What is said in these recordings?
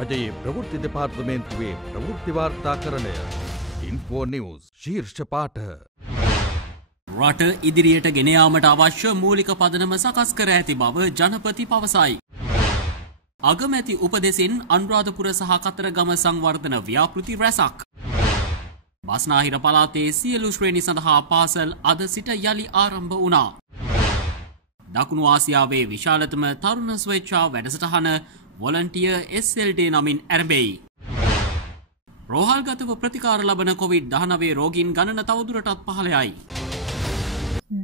රජයේ ප්‍රවෘත්ති දෙපාර්තමේන්තුවේ ප්‍රවෘත්ති වාර්තාකරණය ඉන්ෆෝ නිවුස් ශීර්ෂ පාඨ රට ඉදිරියට ගෙන යාමට අවශ්‍ය මූලික පදනම සකස් කර ඇති බව ජනපති පවසයි. අගමැති උපදෙසින් අනුරාධපුර සහ කතරගම සංවර්ධන ව්‍යාපෘති රැසක්. බස්නාහිර පළාතේ සියලු ශ්‍රේණි සඳහා පාසල් අද සිට යලි ආරම්භ වුණා. දකුණු ආසියාවේ විශාලතම තරුණ ස්වේච්ඡා වැඩසටහන වොලන්ටියර් SLT නමින් ආරම්භයි. රෝහල්ගතව ප්‍රතිකාර ලබන COVID-19 රෝගීන් ගණන තවදුරටත් පහළයයි.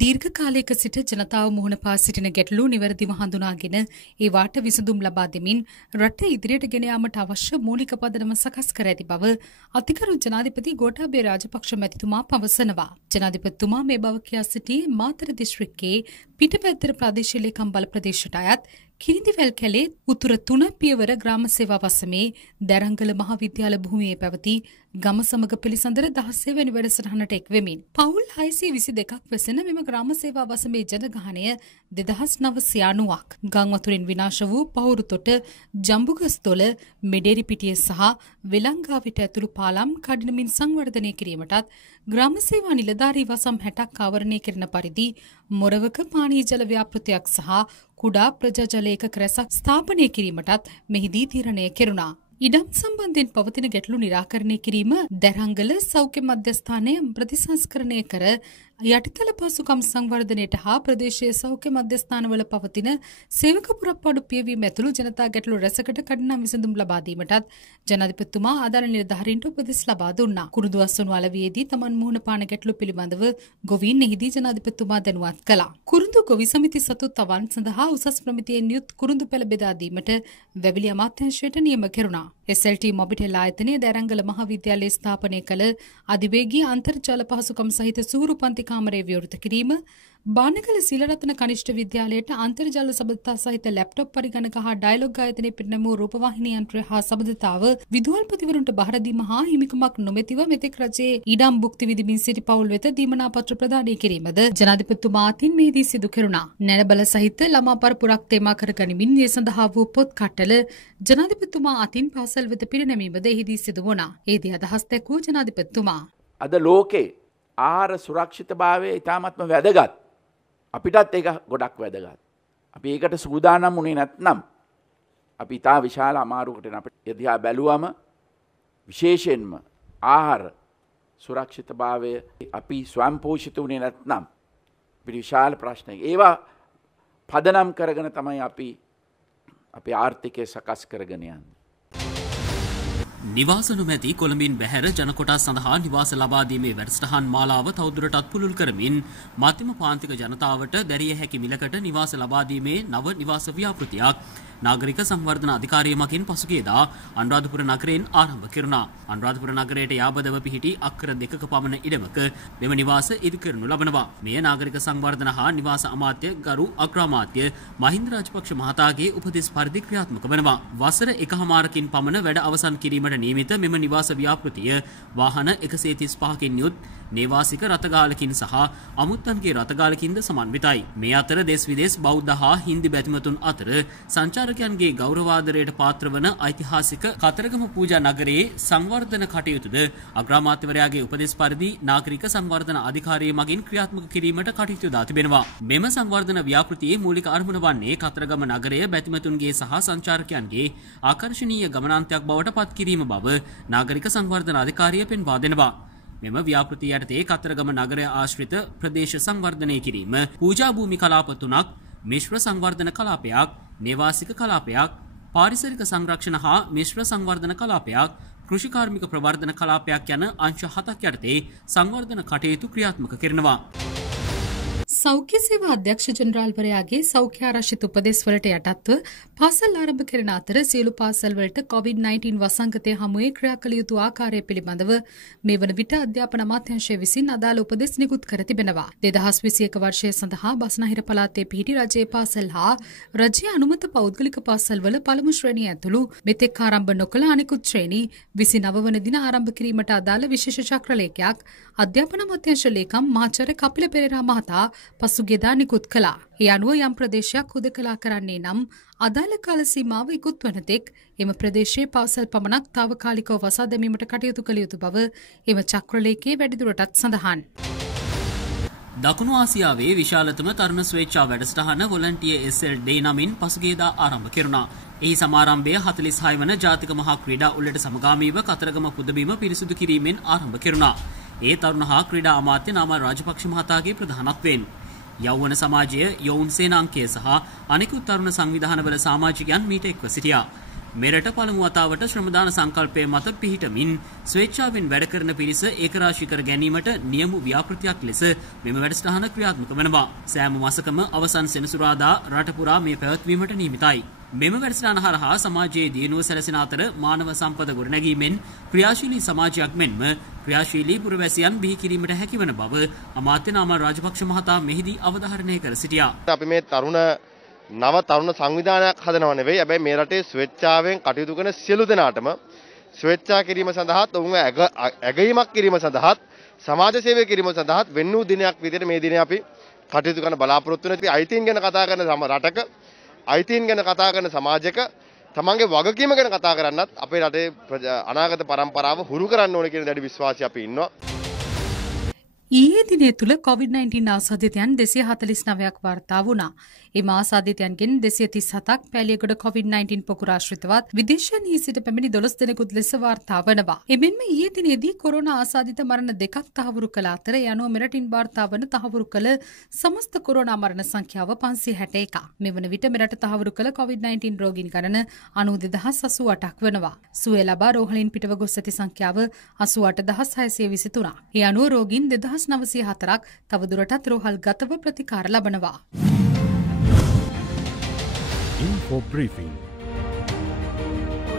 දීර්ඝ කාලයක සිට ජනතාව මුහුණ පා සිටින ගැටලු නිවැරදිව හඳුනාගෙන ඒවාට විසඳුම් ලබා දෙමින් රට ඉදිරියට ගෙන යාමට අවශ්‍ය මූලික පදනම සකස් කර ඇති බව අතිගරු ජනාධිපති ගෝඨාභය රාජපක්ෂ මැතිතුමා පවසනවා. ජනාධිපතිතුමා මේ බව කියා සිටියේ මාතර දිස්ත්‍රික්කයේ පිටපැත්තර ප්‍රදේශීය ලේකම් බල ප්‍රදේශයට අයත් කිරිඳිවැල් කැලේ උතුර 3 පියවර ග්‍රාම සේවා වසමේ දැරංගල මහාවිද්‍යාල භූමියේ පැවති ගම සමග පිළිසඳර 16 වෙනි වැඩසටහනට එක් වෙමින් පවුල් 622ක් වෙසෙන මෙම ග්‍රාම සේවා වසමේ ජනගහනය 2990ක් ගම් වතුරෙන් විනාශ වූ පහුරු තොට ජම්බුගස්තොල මෙඩේරිපිටිය සහ වෙලංගාවිට ඇතුළු පාලම් කඩිනමින් සංවර්ධනය කිරීමටත් ග්‍රාම සේවා නිලධාරී වසම් 60ක් ආවරණය කරන පරිදි මොරවක පානීය ජල ව්‍යාපෘතියක් සහ කුඩා ප්‍රජා ජල ඒකක රැසක් ස්ථාපනය කිරීමටත් මෙහිදී තීරණය කෙරුණා. ඉඩම් සම්බන්ධයෙන් පවතින ගැටලු නිරාකරණය කිරීම දැරංගල සෞඛ්‍ය මධ්‍යස්ථානය ප්‍රතිසංස්කරණය කර යටිතල පසුකම් සංවර්ධනයට හා ප්‍රදේශීය සෞඛ්‍ය මධ්‍යස්ථානවල පවතින සේවක පුරප්පාඩු පියවීම ඇතුළු ජනතා ගැටලු රැසකට කඩිනම් විසඳුම් ලබා දීමටත් ජනාධිපතිතුමා ආදාළ නිලධාරීන්ට උපදෙස් ලබා දුන්නා. කුරුඳු අස්වනු අලවියේදී තමන් මුහුණ පාන ගැටලු පිළිබඳව ගොවීන් එහිදී ජනාධිපතිතුමා දැනුවත් කළා. කුරුඳු ගොවි සමිති සතු තවන් සඳහා උසස් ප්‍රමිතියෙන් යුත් කුරුඳු පෙළ බෙදා දීමට වැවිලි අමාත්‍යාංශයට නියම කෙරුණා. SLT මොබිටෙල් ආයතනයේ දැරංගල මහාවිද්‍යාලයේ ස්ථාපනය කළ අධිවේගී අන්තර්ජාල පහසුකම් සහිත සූරු පන්ති කාමරය විවෘත කිරීම, බානකල සීලරත්න කනිෂ්ඨ විද්‍යාලයට අන්තර්ජාල සබඳතා සහිත ලැප්ටොප් පරිගණක හා ඩයලොග් ආයතනයේ පිරිනැමූ රූපවාහිනී යන්ත්‍රය හා සබඳතාව විදුහල්පතිවරුන්ට බහර දීම හා හිමිකමක් නොමැතිව මෙතෙක් රජයේ ඉඩම් භුක්ති විඳිමින් සිටි පවුල් වෙත දීමනා පත්‍ර ප්‍රදානය කිරීමද ජනාධිපතිතුමා අතින් මෙහිදී සිදු කෙරුණා. නැරබල සහිත ළමා පරපුරක් තේමා කර ගනිමින් ඒ සඳහා වූ පොත් කට්ටල ජනාධිපතිතුමා අතින් පාසල් වෙත පිරිනැමීමද එහිදී සිදු වුණා. එහිදී අදහස් දැක්වූ ජනාධිපතිතුමා අද ලෝකේ ආහාර සුරක්ෂිතභාවය ඉතාමත්ම වැදගත්. අපිටත් ඒක ගොඩක් වැදගත්. අපි ඒකට සූදානම් වුණේ නැත්නම් අපි ඉතා විශාල අමාරුවකට අපිට එදිහා බැලුවම විශේෂයෙන්ම ආහාර සුරක්ෂිතභාවය අපි ස්වයංපෝෂිත වුණේ නැත්නම් අපිට විශාල ප්‍රශ්නයක්. ඒවා පදනම් කරගෙන තමයි අපි අපේ ආර්ථිකය සකස් කරගෙන යන්නේ. නිවාස නොමැති කොළඹින් බැහැර ජනකොටස් සඳහා නිවාස ලබා දීමේ වැඩසටහන් මාලාව තවදුරටත් පුළුල් කරමින් මධ්‍යම පාන්තික ජනතාවට දැරිය හැකි මිලකට නිවාස ලබා දීමේ නව නිවාස ව්‍යාපෘතියක් නාගරික සංවර්ධන අධිකාරිය මගින් පසුගියදා අනුරාධපුර නගරයෙන් ආරම්භ කෙරුණා. අනුරාධපුර නගරයට යාබදව පිහිටි අක්කර 2ක පමණ ඉඩමක මෙම නිවාස ඉදි කරනු ලබනවා. මෙය නාගරික සංවර්ධන හා නිවාස අමාත්‍ය ගරු අග්‍රාමාත්‍ය මහින්ද රාජපක්ෂ මහතාගේ උපදෙස් පරිදි ක්‍රියාත්මක වනවා. වසර 1.5කින් පමණ වැඩ අවසන් කිරීමට නියමිත මෙම නිවාස ව්‍යාපෘතිය වාහන 135කින් යුත් නේවාසික රථගාලකින් සහ අමුත්තන්ගේ රථගාලකින්ද සමන්විතයි. මේ අතර දෙස් විදෙස් බෞද්ධ හා හින්දි බැතිමතුන් අතර සංචාරකයන්ගේ ගෞරවාදරයට පාත්‍ර වන ඓතිහාසික කතරගම පූජා නගරයේ සංවර්ධන කටයුතුද අග්‍රාමාත්‍යවරයාගේ උපදෙස් පරිදි නාගරික සංවර්ධන අධිකාරිය මගින් ක්‍රියාත්මක කිරීමට කටයුතු යොදා තිබෙනවා. මෙම සංවර්ධන ව්‍යාපෘතියේ මූලික අරමුණ වන්නේ කතරගම නගරය බැතිමතුන්ගේ සහ සංචාරකයන්ගේ ආකර්ශනීය ගමනාන්තයක් බවට පත් කිරීම බව නාගරික සංවර්ධන අධිකාරිය පෙන්වා දෙනවා. මෙම ව්‍යාපෘතිය යටතේ කතරගම නගරය ආශ්‍රිත ප්‍රදේශ සංවර්ධනය කිරීම, පූජා භූමි කලාප 3ක්, මිශ්‍ර සංවර්ධන කලාපයක්, නේවාසික කලාපයක්, පාරිසරික සංරක්ෂණ හා මිශ්‍ර සංවර්ධන කලාපයක්, කෘෂිකාර්මික ප්‍රවර්ධන කලාපයක් යන අංශ 7ක් යටතේ සංවර්ධන කටයුතු ක්‍රියාත්මක කරනවා. සෞඛ්‍ය සේවා අධ්‍යක්ෂ ජනරාල්වරයාගේ සෞඛ්‍ය ආරක්ෂිත උපදෙස් වලට යටත්ව පාසල් ආරම්භ කරන අතර සියලු පාසල් වලට COVID-19 වසංගතය හමුවේ ක්‍රියා කළ යුතු ආකාරය පිළිබඳව මේ වන විට අධ්‍යාපන අමාත්‍යාංශය විසින් අදාළ උපදෙස් නිකුත් කර තිබෙනවා. 2021 වර්ෂය සඳහා බස්නාහිර පළාතේ පිහිටි රජයේ පාසල් හා රජයේ අනුමත පෞද්ගලික පාසල් වල පළමු ශ්‍රේණිය ඇතුළු මෙතෙක් ආරම්භ නොකළ අනෙකුත් ශ්‍රේණි 29 වන දින ආරම්භ කිරීමට අදාළ විශේෂ චක්‍රලේඛයක් අධ්‍යාපන අමාත්‍යාංශ ලේකම් මහාචාර්ය කපිල පෙරේරා මහතා පසුගියදා නිකුත් කළා. ඒ අනුව යම් ප්‍රදේශයක් හුදකලා කරන්නේ නම් අදාළ කාල සීමාව ඉක්ුත් වන තෙක් එම ප්‍රදේශයේ පාසල් පමණක් తాවකාලිකව වසා දැමීමට කටයුතු කළ යුතු බව එම චක්‍රලේඛයේ වැඩිදුරටත් සඳහන්. දකුණු ආසියාවේ විශාලතම තරුණ ස්වේච්ඡා වැඩසටහන වොලන්ටියර් SL ඩේ නමින් පසුගියදා ආරම්භ කෙරුණා. එහි සමාරම්භය 46 වන ජාතික මහා ක්‍රීඩා උළෙලට සමගාමීව කතරගම පුදබිම පිරිසිදු කිරීමෙන් ආරම්භ කෙරුණා. ඒ තරුණ හා ක්‍රීඩා අමාත්‍ය නාමල් රාජපක්ෂ මහතාගේ ප්‍රධානත්වයෙන් යෞවන සමාජය, යොවුන් සේනාංකය සහ අනෙකුත් තරුණ සංවිධානවල සමාජිකයන් මීට එක්ව සිටියා. මෙරට පළමු වතාවට ශ්‍රමදාන සංකල්පය මත පිහිටමින් ස්වේච්ඡාවෙන් වැඩ කරන පිරිස ඒකරාශී කර ගැනීමට නියම ව්‍යාපෘතියක් ලෙස මෙම වැඩසටහන ක්‍රියාත්මක වෙනවා. සෑම මාසකම අවසන් සෙනසුරාදා රට පුරා මේ පැවැත්වීමට නියමිතයි. මෙම වැඩසටහන හරහා සමාජයේ දියුණුව සැලසෙන අතර මානව සම්පත ගොඩනැගීමෙන් ක්‍රියාශීලී සමාජයක් මෙන්ම ක්‍රියාශීලී පුරවැසියන් බිහි කිරීමට හැකිවන බව අමාත්‍ය නාමල් රාජපක්ෂ මහතා මෙහිදී අවධාරණය කර සිටියා. අපි මේ නව තරුණ සංවිධානයක් හදනව නෙවෙයි. හැබැයි මේ රටේ ස්වේච්ඡාවෙන් කටයුතු කරන සියලු දෙනාටම ස්වේච්ඡා කිරීම සඳහාත් ඔවුන්ව ඇගීමක් කිරීම සඳහාත් සමාජ සේවය කිරීම සඳහාත් වෙන් වූ දිනයක් විදිහට මේ දිනේ අපි කටයුතු කරන බලාපොරොත්තු වෙන අයිතීන් ගැන කතා කරන රටක අයිතීන් ගැන කතා කරන සමාජයක තමන්ගේ වගකීම ගැන කතා කරන්නත් අපේ රටේ අනාගත පරම්පරාව හුරු කරන්න ඕන කියන දැඩි විශ්වාසය අපි ඉන්නවා. ඊයේ දිනේ තුල COVID-19 ආසාදිතයන් 249ක් වාර්තා වුණා. එම ආසාදිතයන්ගෙන් 237ක් පැලියගොඩ COVID-19 පොකුරාශ්‍රිතවත් විදේශයන්හි සිට පැමිණි 12 දෙනෙකුත් ලෙස වාර්තා වනවා. එමෙන්ම ඊයේ දිනේදී කොරෝනා ආසාදිත මරණ දෙකක් තහවුරු කළ අතර යනුව මෙරටින් වාර්තා වන තහවුරු කළ සමස්ත කොරෝනා මරණ සංඛ්‍යාව 561ක්. මෙවන විට මෙරට තහවුරු කළ COVID-19 රෝගීන් ගණන 92088ක් වෙනවා. සුවය ලබා රෝහලින් පිටව ගොස් ඇති සංඛ්‍යාව 88623ක්. ඒ අනුව රෝගීන් 2904ක් තවදුරටත් රෝහල් ගතව ප්‍රතිකාර ලබනවා. Info briefing.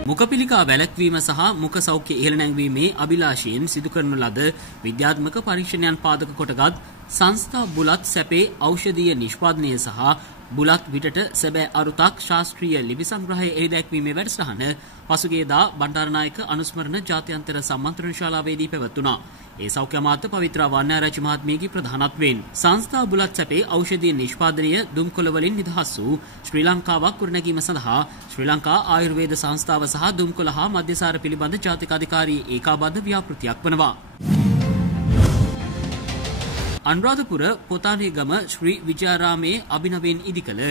මුඛපිලිකා වැළැක්වීම සහ මුඛ සෞඛ්‍ය ඉහළ නැංවීමේ අභිලාෂයෙන් සිදු කරන ලද විද්‍යාත්මක පරීක්ෂණයන් පාදක කොටගත් සංස්ථා බුලත් සැපේ ඖෂධීය නිෂ්පාදනය සහ බුලත් විටට සැබෑ අරුතක් ශාස්ත්‍රීය ලිපි සංග්‍රහය එළිදැක්වීමේ වැඩසටහන පසුගියදා බණ්ඩාරනායක අනුස්මරණ ජාත්‍යන්තර සම්මන්ත්‍රණ ශාලාවේදී පැවැත්වුණා. ඒ සෞඛ්‍ය අමාත්‍ය පවිත්‍රා වන්නාරච්චි මහත්මියගේ ප්‍රධානත්වයෙන් සංස්ථා බුලත් සැපේ ඖෂධීය නිෂ්පාදනය දුම්කොළ වලින් නිදහස් වූ ශ්‍රී ලංකාවක් ගොඩනැගීම සඳහා ශ්‍රී ලංකා ආයුර්වේද සංස්ථාව සහ දුම්කොළ හා මධ්‍යසාර පිළිබඳ ජාතික අධිකාරී ඒකාබද්ධ ව්‍යාපෘතියක් වනවා. අනුරාධපුර පොතානේගම ශ්‍රී විජයාරාමේ අභිනවයෙන් ඉදිකළ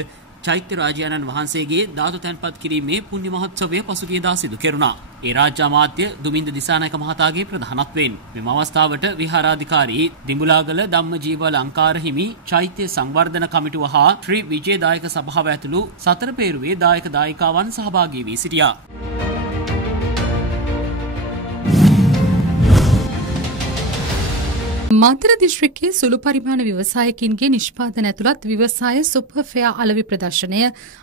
චෛත්‍ය රාජානන් වහන්සේගේ ධාතු තැන්පත් කිරීමේ පුණ්‍ය මහෝත්සවය පසුගියදා සිදු කෙරුණා. ඒ රාජ්‍ය අමාත්‍ය දුමින්ද දිසානායක මහතාගේ ප්‍රධානත්වයෙන් මෙම අවස්ථාවට විහාරාධිකාරී දිඹුලාගල ධම්මජීව ලංකාර හිමි චෛත්‍ය සංවර්ධන කමිටුව හා ශ්‍රී විජේදායක සභාව ඇතුළු සතර පේරුවේ දායක දායිකාවන් සහභාගී වී සිටියා. මාතර දිස්ත්‍රික්කයේ සුළු පරිමාණ ව්‍යවසායකින්ගේ නිෂ්පාදන ඇතුළත් ව්‍යවසාය සුපර් ෆෙයා අලෙවි ප්‍රදර්ශනය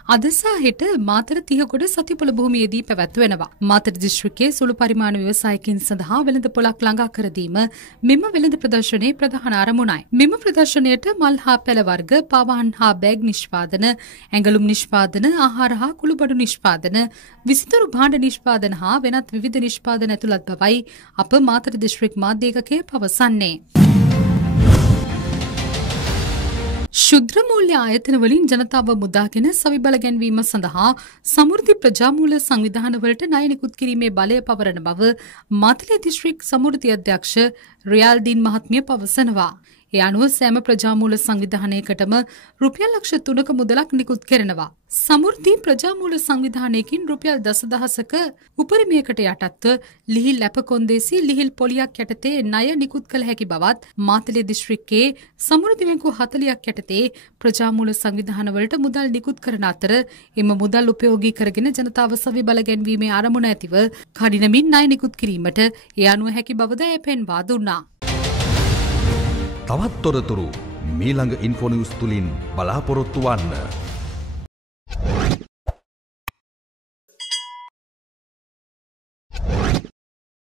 අද සහ හෙට මාතර තිහකොඩ සතිපොළ භූමියේදී පැවැත්වෙනවා. මාතර දිස්ත්‍රික්කයේ සුළු පරිමාණ ව්‍යවසායකින් සඳහා වෙළඳ පොළක් ළඟා කර දීම මෙම වෙළඳ ප්‍රදර්ශනයේ ප්‍රධාන අරමුණයි. මෙම ප්‍රදර්ශනයට මල් හා පැළ වර්ග, පාවාහන් හා බෑග් නිෂ්පාදන, ඇඟලුම් නිෂ්පාදන, ආහාර හා කුළුබඩු නිෂ්පාදන, විසිතුරු භාණ්ඩ නිෂ්පාදන හා වෙනත් විවිධ නිෂ්පාදන ඇතුළත් බවයි අප මාතර දිස්ත්‍රික් මාධ්‍ය ඒකකය පවසන්නේ. ශුද්‍ර මූල්‍ය ආයතන වලින් ජනතාව මුදාගෙන සවිබල ගැන්වීම සඳහා සමෘද්ධි ප්‍රජාමූල සංවිධානවලට ණය නිකුත් කිරීමේ බලය පවරන බව මාතලේ දිස්ත්‍රික් සමෘද්ධි අධ්‍යක්ෂ රියාල්දීන් මහත්මිය පවසනවා. ඒ අනුව සෑම ප්‍රජාමූල සංවිධානයකටම රුපියල් ලක්ෂ 3ක මුදලක් නිකුත් කරනවා. සමෘද්ධි ප්‍රජාමූල සංවිධානයකින් රුපියල් 10,000ක උපරිමයකට යටත්ව ලිහිල් ඇප කොන්දේසි ලිහිල් පොලියක් යටතේ ණය නිකුත් කළ හැකි බවත් මාතලේ දිස්ත්‍රික්කයේ සමෘද්ධි බැංකු 40ක් යටතේ ප්‍රජාමූල සංවිධානවලට මුදල් නිකුත් කරන අතර එම මුදල් උපයෝගී කරගෙන ජනතාව සවිබල ගැන්වීමේ අරමුණ ඇතිව කඩිනමින් ණය නිකුත් කිරීමට ඒ අනුව හැකි බවද එය පෙන්වා දුන්නා. තවත් තොරතුරු මීළඟ ඉන්ෆෝ නිවුස් තුලින් බලාපොරොත්තු වන්න.